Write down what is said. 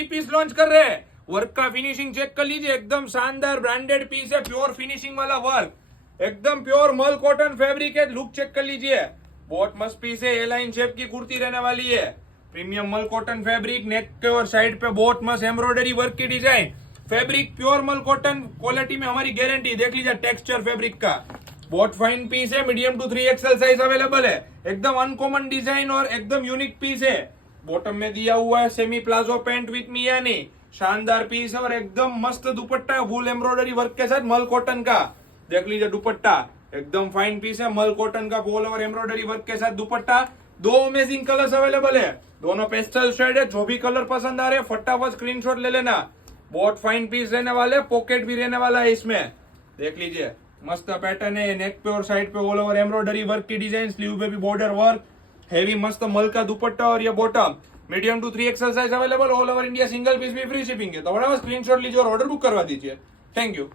3 piece launch कर रहे हैं। वर्क का फिनिशिंग चेक कर लीजिए, एकदम शानदार ब्रांडेड पीस है, प्योर फिनिशिंग वाला वर्क, एकदम प्योर मल कॉटन फैब्रिक है। लुक चेक कर लीजिए, बहुत मस्त पीस है। ए लाइन शेप की कुर्ती रहने वाली है, प्रीमियम मल कॉटन फैब्रिक, नेक के और साइड पे बहुत मस्त एम्ब्रॉयडरी वर्क की डिजाइन, फैब्रिक प्योर मल कॉटन, क्वालिटी में हमारी गारंटी। देख लीजिए टेक्सचर फैब्रिक का, बहुत फाइन पीस है। Medium to 3XL size available है, एकदम अनकॉमन डिजाइन और एकदम यूनिक पीस है। बॉटम में दिया हुआ है semi palazzo pant with Miani, शानदार पीस है और एकदम मस्त दुपट्टा है फुल एम्ब्रॉयडरी वर्क के साथ मल कॉटन का। देख लीजिए दुपट्टा, एकदम फाइन पीस है, मल कॉटन का ऑल ओवर एम्ब्रॉयडरी वर्क के साथ दुपट्टा। 2 अमेजिंग कलर्स अवेलेबल है, दोनों पेस्टल शेड है। जो भी कलर पसंद आ रहे हैं फटाफट स्क्रीनशॉट ले लेना। बहुत फाइन पीस रहने वाले, पॉकेट भी रहने वाला है इसमें। देख लीजिए मस्त पैटर्न है, नेक पे और साइड पे ऑल ओवर एम्ब्रॉयडरी वर्क की डिजाइन, स्लीव पे भी बॉर्डर वर्क, हेवी मस्त मल का दुपट्टा और ये bottom. Medium to 3XL size available all over India, single piece भी फ्री शिपिंग है। तो बड़ा स्क्रीनशॉट लीजिए और ऑर्डर बुक करवा दीजिए। Thank you.